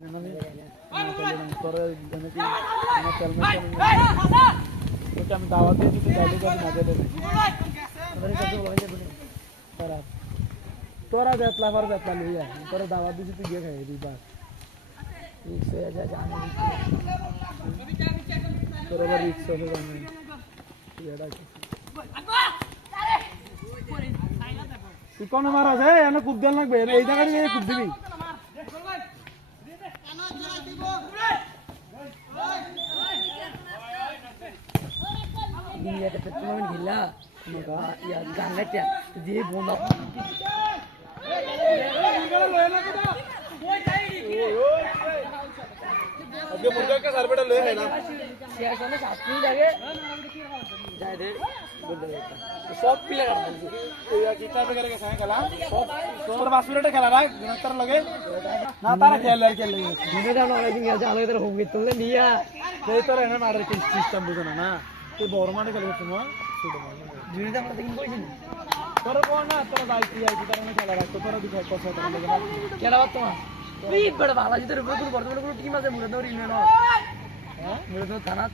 আমি দাওয়াত দিয়ে দিতে চাইলে না যেতে তোরা বেতলা পর বেতলা লইয়া তোরা দাওয়াত দিছি তুই গিয়ে খাই দিবা তোর আবার রিক্সা হয়ে যাবে তুই কোন মারা যায় এনে কুদ দেন লাগবে এই জায়গায় গিয়ে কুদ দিবি দুনিয়াতে পেট্রোল ঢিলা মগা ইয়া গাঙ্গাটা দিয়ে বোনা আজকে মুরগা কা সারবেটা লয়ে না শেষ হলে 7 মিনিট আগে যায় রে সব প্লেয়ার এই কিতা বেকারে কে খেলা সব তোর বাসুরেটা খেলা না গুণাতার লাগে না তারা খেলে দিনে দাও না দিন আজ আলো এর হোমে তোলে নিয়া সেই তোর এনে মারার কি সিস্টেম বুঝো না তুই বড় মানে খেলবে তুমি দিনে দাও আমরা কিন্তু কইছি তোর কোন না তোর দায়িত্ব আইছি তার মানে খেলা রাখতো তোর দিকে কথা তোর লাগে না খেলা বাত তোমার তুই বড় বালাজি তোর উপর বর্তমানে কোনো টিম আছে মুরাদৌর ইউনিয়ন হ্যাঁ মুরাদৌর থানা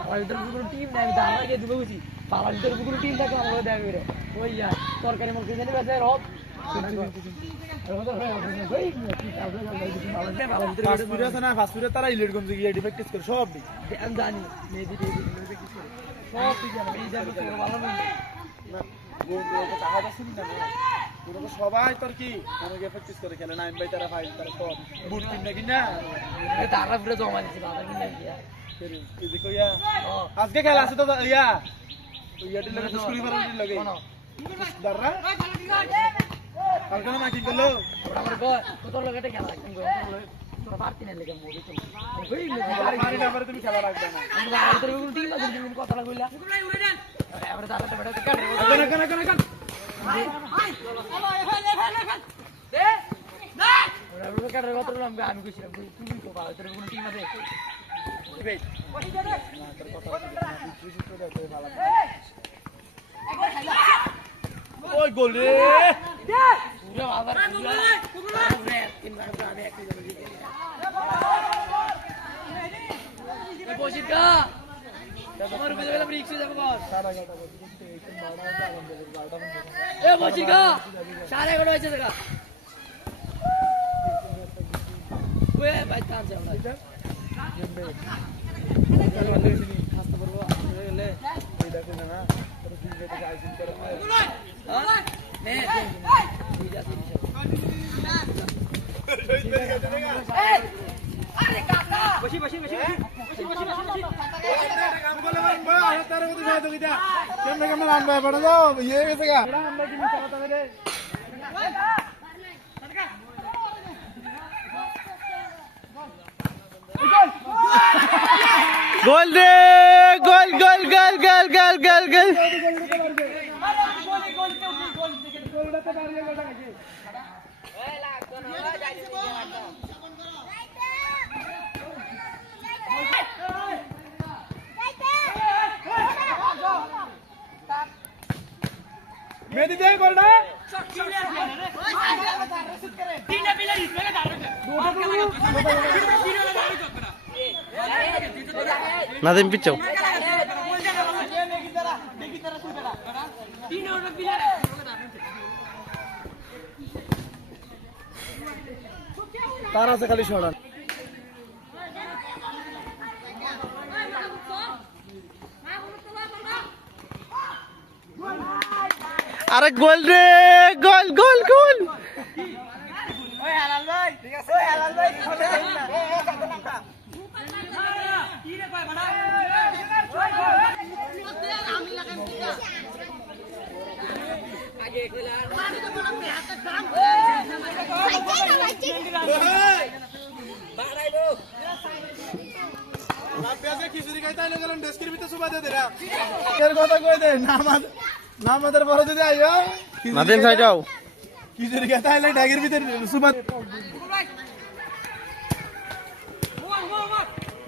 বালাজি তোর কোনো টিম নাই দাঁড়া গিয়ে দুটো বুঝি বালাজি তোর কোনো টিম থাকে আমরা দেখাবে রে ওই যা তরকারি মরকে জানি বাজে রব ফাস্টফুডে তারা ইলেট গমছে গিয়ে প্র্যাকটিস করে সব জানি মেহেদি সব এই যাবে ভালো না সবাই তোর কি অনেকে প্র্যাকটিস করে খেলে নাইম ভাই তারা ফাইল তারা সব বুট কিন নাকি না তারা পুরো জমা দিচ্ছে দাদা কিনে গিয়া আজকে খেলা আছে তো ইয়া ইয়াটির লাগে স্কুল ফারান্ডির লাগে দাররা কালকে না কি করলো আমার গো তোর লগেতে খেলা কিন্তু তোরা পারতি না লাগে মোদি তো কই মারি না পারে তুমি খেলা রাখবে না আমরা তোর কোনো টিম আছে তুমি কথা কইলা আমরা দাদাটা বেটা কাট কান দে না আমরা কাটার কথা বললাম আমি কইছিলাম তুমি তো ভালো তোর কোনো টিম আছে বেট না তোর কথা ভালো ওই গোল রে পুরো আবার পুরো তিনবার আমি একই যাবে এই বসিকা তোমার উপরে গেলে রিক্স হয়ে যাবে বস সারা গাটা বসে একটু মারা আগুন দেবে 12টা বন্ধ এ বসিকা সারা গড় হয়েছে দেখা ওয়ে ভাই তার যাও না জেমবে খাস্তা করব গেলে এই দেখো না তোর দিন যেতে আইসিন করে হ্যাঁ নে দুই যা তিন আরে কাকা বসি কাম করলে মানবা আর তার মধ্যে যাই তো কিটা কেমনে মানবা পড়া দাও ইয়ে গেছে গা আমরা কি মিছা কথা রে গোল রে গোল গোল গোল গোল গোল গোল গোল মেদি দে গোলটা নাদিম পিছাও তার আছে খালি সরান আরে গোল রে গোল গোল গোল ওই হালাল ভাই ঠিক আছে ওই হালাল ভাই কি রে ভাই বড়া আমি লাগাম আগে কইলা মারি তো বড় পে হাতে দাম বাড়াইলো রাব্বিয়াকে খিচুড়ি খাইতে আইলো গেলাম ডেস্কের ভিতরে সুবা দে দেরা এর কথা কই দে নামাজের পরে যদি আইও নাদিম সাইড যাও খিচুড়ি খাইতে আইলে ডাগের ভিতরে সুবা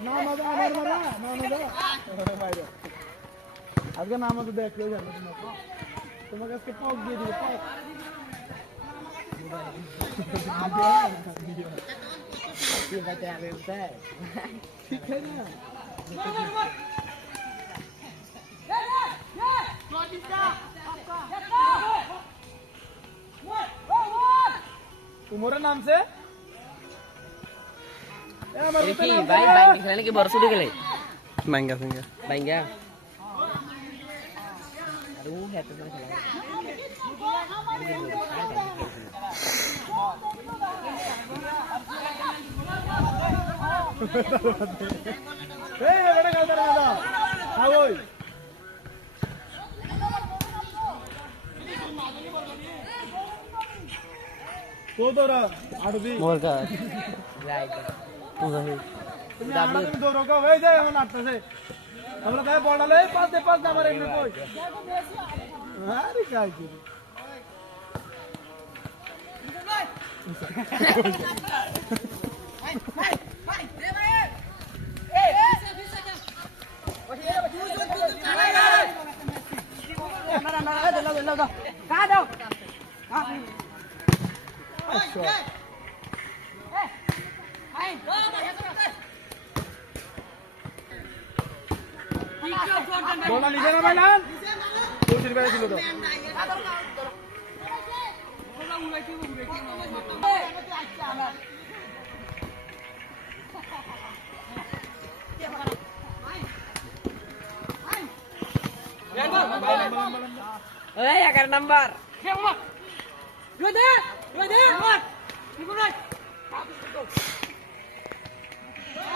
নামাজ আমার মারা নামাজ আজকে নামাজ দেখলে জানো তোমাকে আজকে পক দিয়ে দিবে পক Team baca yang besar. ঠিক আছে না तुम्हारा नाम से Ini ki, baik misalnya ki baru sudah kali. Mangga mangga. Baik ya. Aduh, ya tuh salah. बड़ा गलत रहा था हाँ वो तो रहा आड़ती Mol ka. Baik. তুমি আমরা তুমি দৌড়ো কো হয়ে যায় এখন আটটাছে আমরা তাই বল ডালে পাঁচ নাম্বার এনে কই আরে কাই কি बोला नीचे ना बैलान दो सिर पे किलो दो Ya kan number.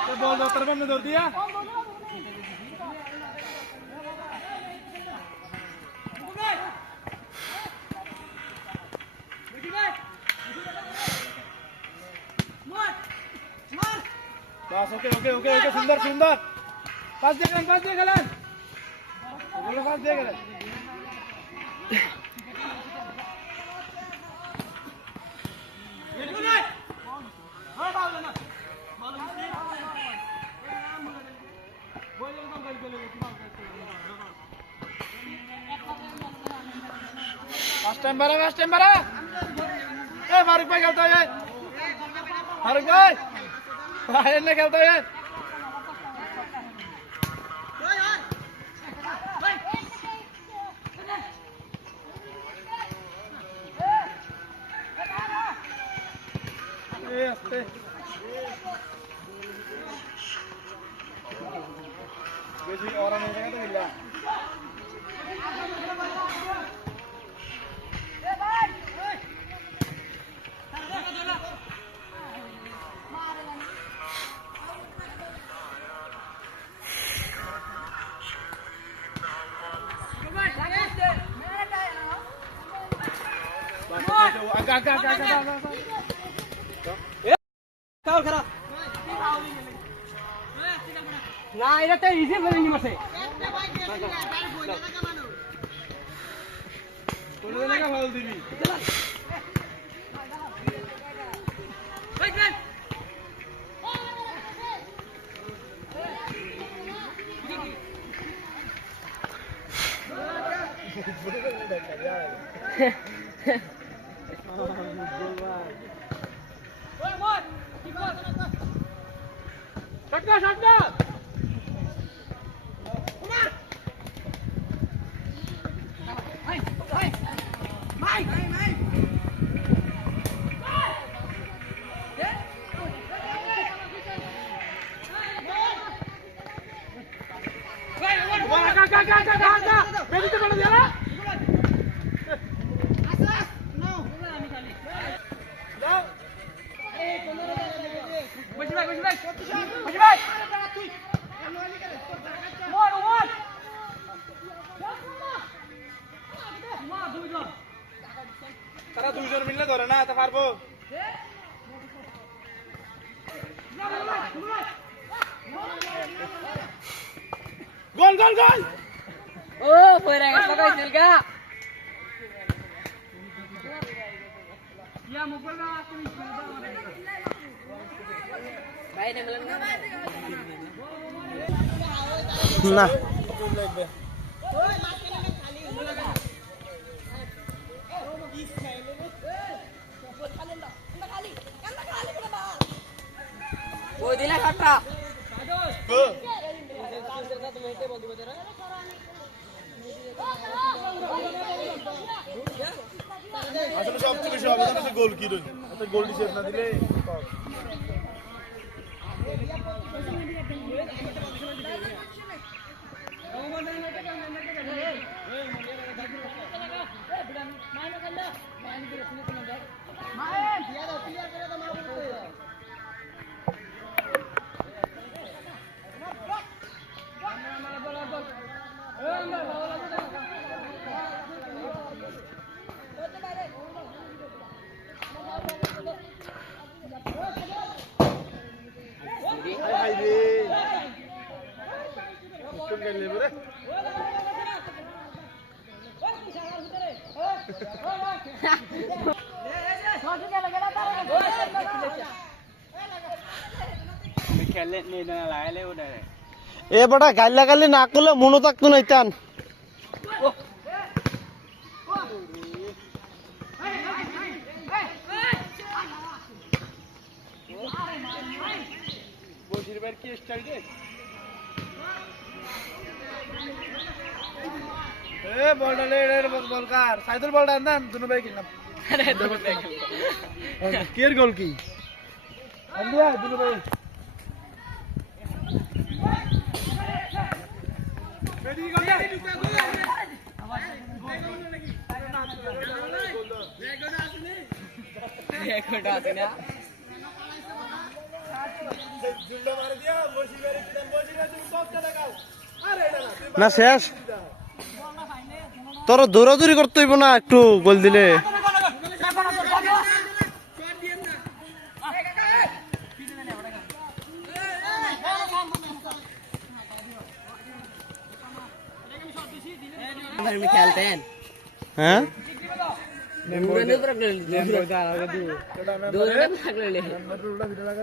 तो बॉल दो तरफ हमने दौड़ दिया बस ओके सुंदर पास दे गलन पास दे गलन फर्स्ट टाइम बरा ए फारूक भाई खेलता है फारूक भाई रायन ने खेलता है और नहीं तो मिल Nah, ini teh isi paling gimana sih? बोलने लगा फाउल दीदी शॉट তারা দুইজন মিলে ধরে না তা পারবো গোল গোল গোল Oh, fuera que toca el ga. Ya mau pergi aku ni. Baik nih melan. Nah. ওই দিলে খাটটা আসলে সব থেকে সব গোল কি রইল গোল ডিসেস না দিলে এ বড়া গাইলা গালি না করলে মনে থাকতো না ইতান বলটা বলকার সাইদুল বলটা আনদান দুনো ভাই কিনলাম কের গোল কি আন্দিয়া দুনো ভাই না শেষ তোর দৌড়াদৌড়ি করতে হইব না একটু গোল দিলে খেলতেন হ্যাঁ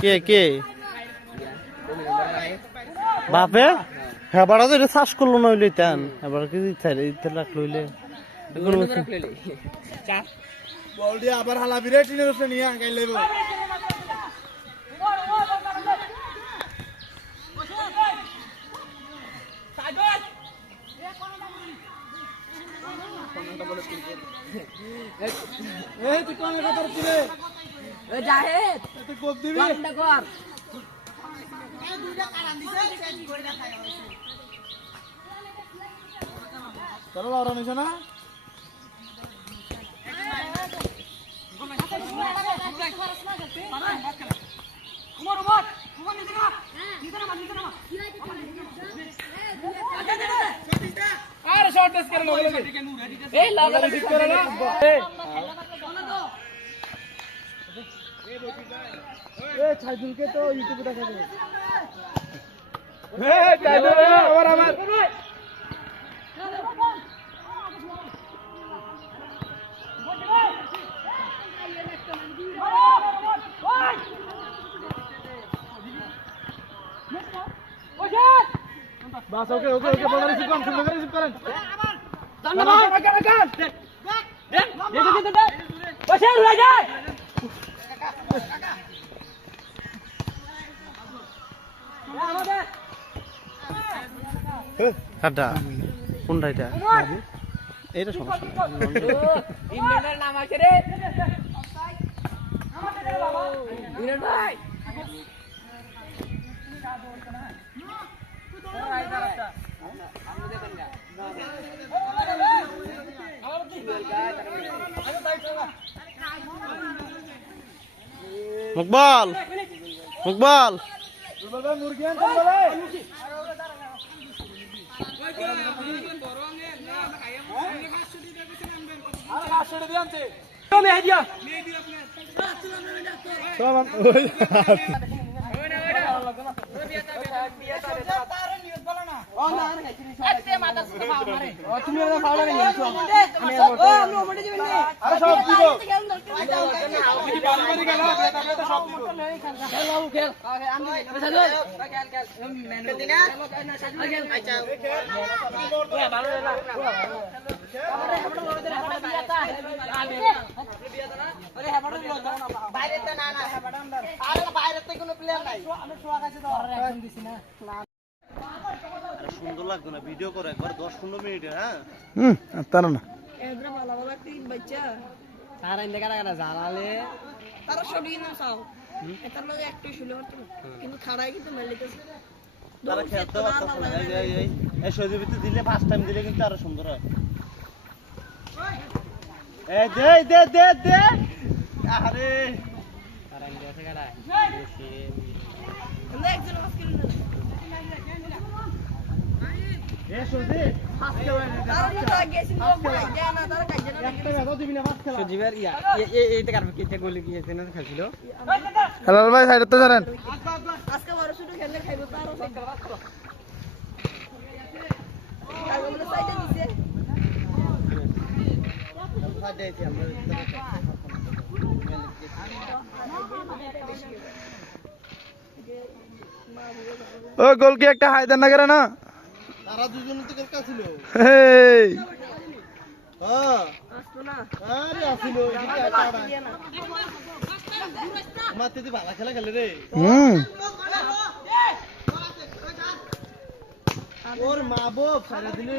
কে কে বাপে হেবারা তো এটা চাষ করলো না হইলে তেন এবার কি ইচ্ছা রাখলো হইলে বল দিয়ে আবার হালা বিরে টিনে বসে নিয়ে আগাই লইব এই তুই কোন কথা করছিস ওই জাহেদ তুই কোপ দিবি কামটা কর চলো লাউরা নিছ না আরে শর্ট টেস্ট করে লগে লগে এই লাগা ঠিক করে না এই ছাইদুলকে তো ইউটিউবে দেখা যায় এই ছাইদুল আবার আমার বাস ওকে ওকে ওকে বল রিসিভ করুন সুন্দর করে রিসিভ করেন কাটা কোনটা এটা এইটা সমস্যা ইংল্যান্ডের নাম আছে রে ইংল্যান্ড ভাই মুকবাল মুকবাল মুরগি আনতে বলে আর 500 দিয়ে আনতে তুমি আইডিয়া সব ওই তুমি আমার ফাউল করে নিছো আরে সব দিব বাড়ি গেল বেটা সব খেল বাবু খেল সুন্দর লাগতো না ভিডিও করে একবার 10-15 মিনিটের হ্যাঁ তার না তারা ইন্দে কাটা কাটা জালালে তারা সবই না চাও এটার লগে একটু শুলে হতো কিন্তু খাড়াই কিন্তু মেলিতেছে তারা খেলতে পারতেছে না এই সজীবিতে দিলে ফার্স্ট টাইম দিলে কিন্তু আরো সুন্দর হয় এই দে দে দে দে আরে তারা ইন্দে আছে কাটা বসে আমরা একজন মাস্কিল না এ সজি ফার্স্ট খেলা তারা তো গেছিল ভাই যায় না তারা কাজ না একটা ম্যাচও দিবি না ফার্স্ট খেলা সজীবের ইয়া এইটা কারণ কি গোলে কি এসে না খেলছিল হেলাল ভাই সাইডে তো জানেন আজকে বড় শুরু খেললে খাইবো তারও আর বলে সাইডে দিছে ও গোল কি একটা হাই দেন না করে না তারা দুজনে তো কাছে ছিল হেই হ্যাঁ আসতো না আরে আসিল এদিকে আটাড়া মাতে দি ভালো খেলা খেলে রে ওর মা বাপ সারা দিন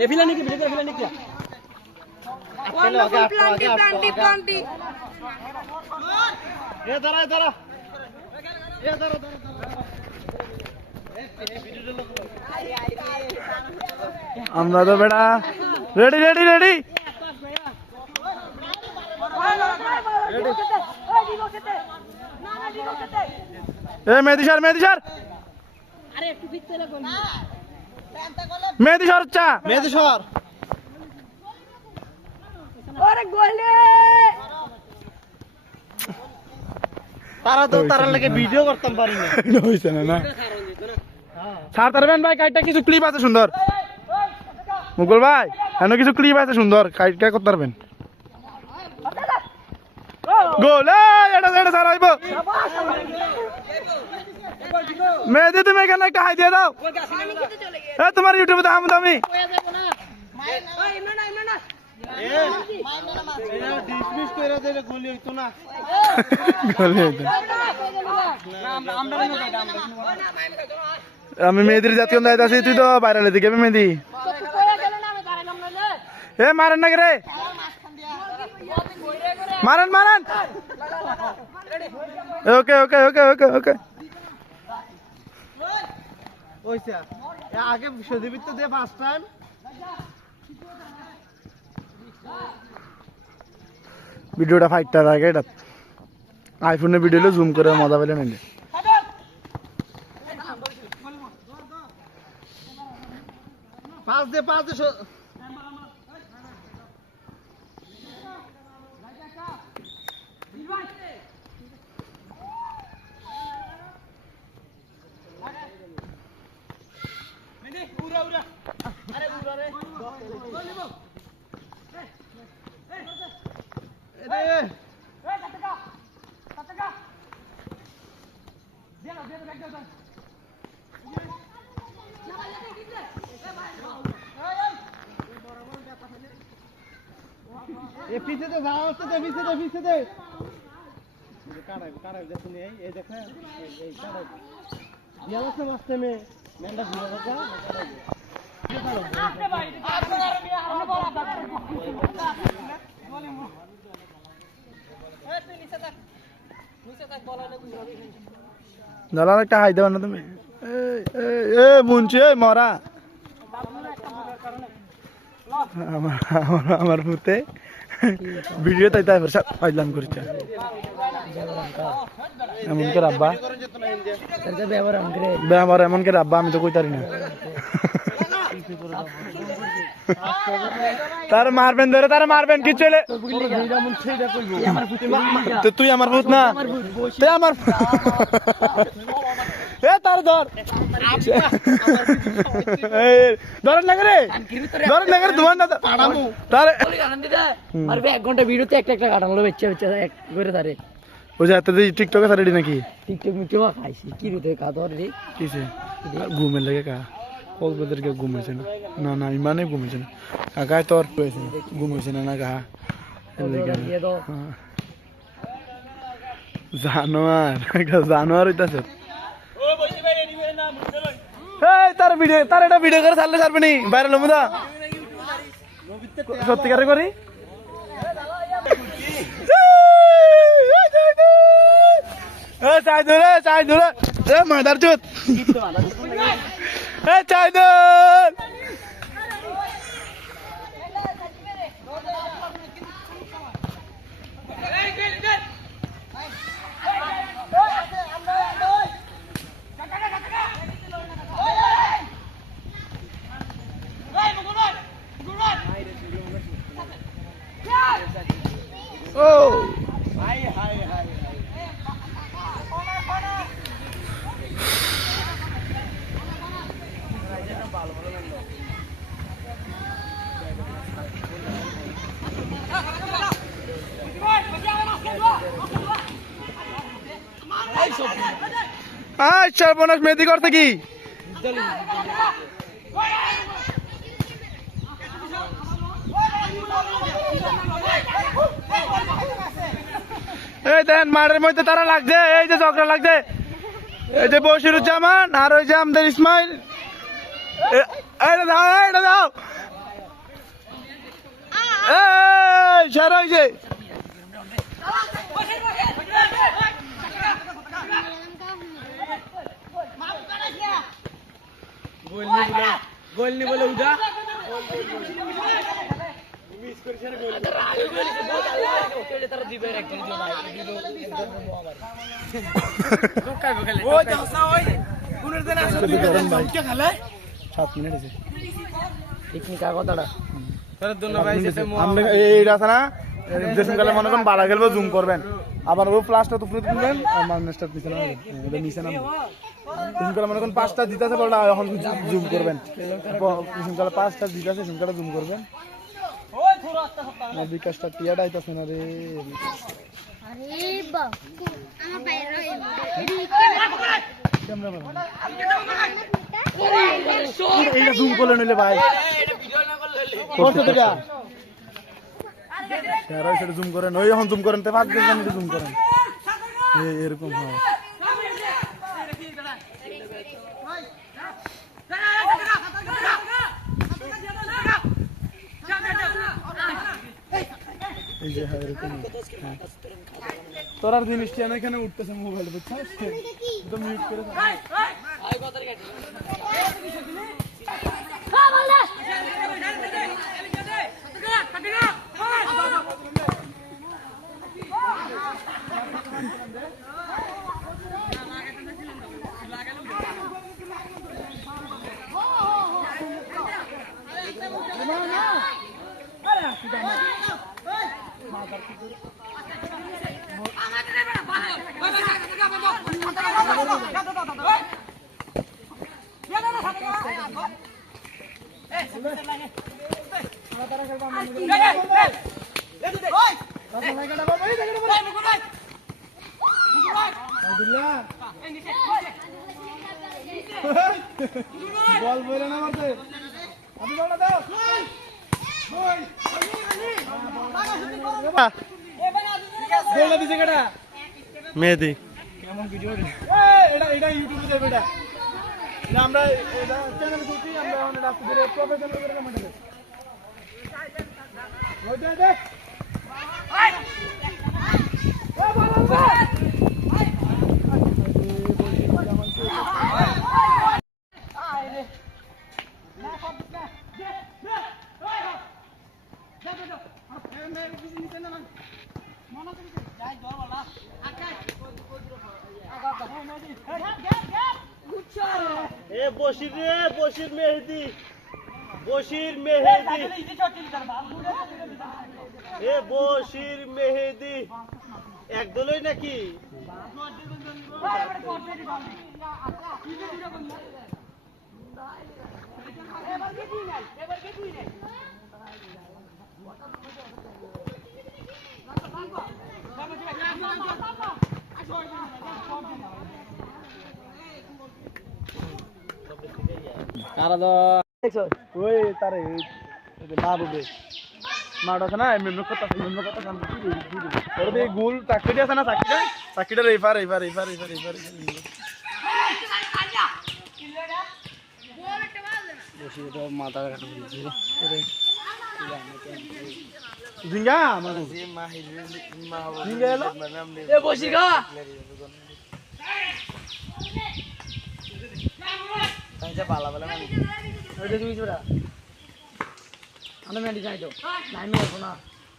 এ ফিলানি কি বিলে ফিলানি কি প্লান্টি এ দাঁড়া দাঁড়া এ দাঁড়া আমরা তো বেটা রেডি রেডি রেডি এ মেহেদি স্যার মেহেদি স্যার মেহেদি স্যার চা মেহেদি সর ওরে গোলে তারা তো তারা লাগে ভিডিও করতাম পারি না হইছে না না স্যার তারবেন ভাই কাইটা কিছু ক্লিপ আছে সুন্দর মুকুল ভাই এখানে কিছু ক্লিপ আছে সুন্দর কাইটা করতে পারবেন গোল এটা এটা স্যার আইবো মেহেদি তুমি এখানে একটা হাই দিয়ে দাও পানি খেতে চলে গেছে এ তোমার ইউটিউবে দাম দামি ওই ইমরান ইমরান ডিসমিস করে দিলে গোলি হইতো না আমি মেহেদির জাতীয় দায়িত্ব আছি তুই তো বাইরে দিকে মেহেদি এ মারেন না রে মারেন মারেন ওকে ওকে ওকে ওকে ওকে ওইসা আগে সদীপিত দে ফার্স্ট টাইম ভিডিওটা ফাইটটা থাকে এটা আইফোনের ভিডিও জুম করে মজা পেলে নিলে পাঁচ দে ये पीछे दे जाओ तो पीछे दे काढ़ा जैसे नहीं ये देखो ये काढ़ा ये वाला मस्त में मेंढा घुरा लगा দালাল একটা হাই দেবে না তুমি এ মুনছে মরা আমার মুতে ভিডিও তাই তাই পাইলাম করছে এমন করে আব্বা ব্যবহার এমন করে আব্বা আমি তো কইতারি না তার মারবেন ধরে, তার মারবেন কি চলে তো তুই আমার ভূত না, তুই আমার এ তার ধর ধরেন না রে, ধরেন না রে তোমার না তার মারবে 1 ঘন্টা ভিডিওতে একটা একটা কাটানো বেচে বেচে এক করে তারে ওই যে এত টিকটকে রেডি নাকি টিকটক মিটকে খাইছি কি রে খাতো রে কিসে ঘুমের লাগে কা কক্সবাজারকে ঘুমেছে না, না না ইমানে ঘুমেছে না কাকায় তোর ঘুমেছে না না কা জানোয়ার একটা জানোয়ার হইতাছে তার ভিডিও, তার একটা ভিডিও করে ছাড়লে ছাড়বে নি বাইরে লমুদা সত্যিকারে করি চাই ধরে চাই ধরে মাদার চোদ চাই ধর সর্বনাশ মেহেদি করতে কি এই দেখেন মাঠের মধ্যে তারা লাগছে, এই যে ঝগড়া লাগছে, এই যে বশিরুজ্জামান আর ওই যে আমাদের ইসমাইল, এইটা দাও এইটা দাও এই সেরা হয়েছে গোল নি বলে উঠা মনে করেন বাড়া খেলবো জুম করবেন, আবার ও প্লাসটা তুলে দিবেন আমার নেক্সট পিছনে নিচে নামবে মনে করেন 5টা দিতেছে বলটা এখন জুম করবেন, পিছনকালে 5টা দিতেছে শুনকালে জুম করবেন। বিকাশটা টিয়াটা আইতাছে না রে, এইটা জুম করলে নিলে ভাই সেটা জুম করেন, ওই এখন জুম করেন 5 মিনিট জুম করেন এরকম হয়। এই যে হয় এরকম তোর আর জিনিসটা এখানে উঠতেছে মোবাইল বুঝছিস তো মিউট করে বল বলে না মারতে আমি বলনা দাও বলনা দিছে কেডা মেহেদি কেমন ভিডিও রে এটা এটা ইউটিউবে দেব এটা না আমরা এটা চ্যানেল করছি আমরা এখন রাস্তা ধরে প্রফেশনাল করে কমেন্ট দেব ওই দে দে ওই বল বল বশির মেহেদি এ বশির মেহেদি একদলই নাকি ওই তারে বাবু বে মাঠ আছে না মেমে কথা কাম ওর দিয়ে গোল চাকরি আছে না চাকরিটা রেফার জিঙ্গা আমার জিঙ্গা এলো এ বসি গা ওইটা তুমি চোরা আমি মেডি যাই তো নাই মে এখন না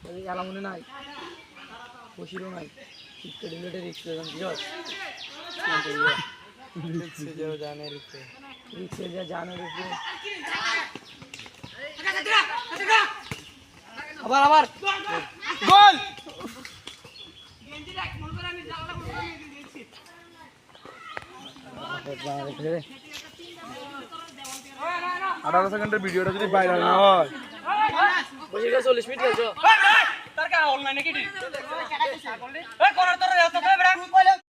ওই গেলাম মনে নাই বসিরও নাই রিক্সে ডিলেটে রিক্সে যান রিক্সে যা জানে রিক্সে আবার গোল 18 সেকেন্ডের ভিডিওটা যদি ভাইরাল না হয় বসে গেছে 40 মিনিট খেলছো তার কা অনলাইনে কি